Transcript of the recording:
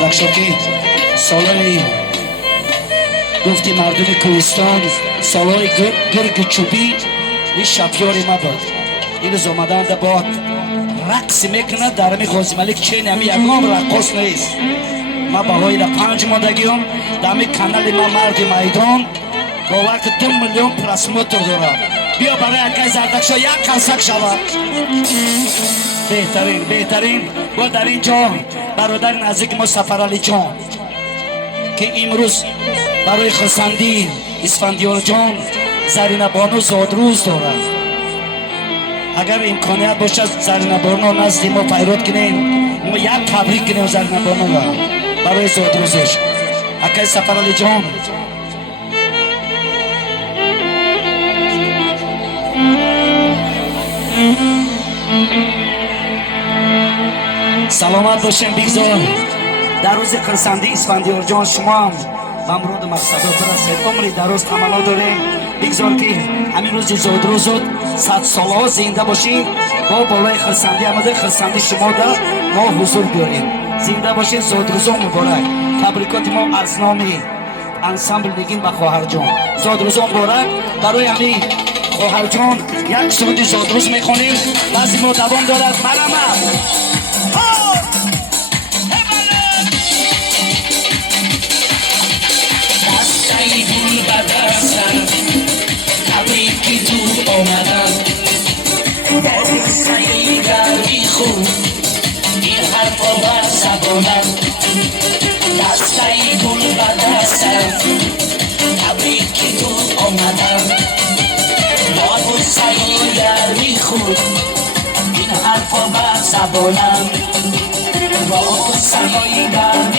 رخشاکی سالای گفتی مردم کوهستان سالای گرگ چوبی این شفیاری ما بود. این روز آمدن در باد رقص میکنه در همی غازی ملک چین همی یکم رقص نیست. ما بهای در 5 مادگیم در همی کانال ما مرد میدان باور که 2 میلیون پرسموتر دارد. بیا برای اگه زردکشا یک کلسک شود. بهترین و در اینجا برادر نزدیک ما سفرعلی جان که امروز برای خرسندی اسفندیار جان زرینه بانو زادروز دارد. اگر امکانیت باشد زرینه بانو نزد ما پیرود کنیم، ما یک تبریک کنیم زرینه بانو را برای زادروزش. اگر سفرعلی جان سلامت باشیم. بگذار در روز خرسندی اسفندیار جان شما هم بمرود مقصدات رسید، عمری دراز تمنا داریم. بگذار که همین روز زادروزت 100 ساله زنده باشید. با بالای خرسندی آمده خرسندی شما در ما حضور بیاریم. زنده باشید. زادروزا مبارک. تبریکات ما از نام انسامبل نگین با خواهر جان. زادروزا مبارک. برای همین خواهر جان یک سرود زادروز میخونیم. لازم ما دوام دارد. مرحبا دستای گل بدستم تبریکی تو آمدم دستای گرمی خوب این حرفا بر زبانم دستای گل بدستم تبریکی تو آمدم دستای گرمی خوب این حرفا بر زبانم دستای گرمی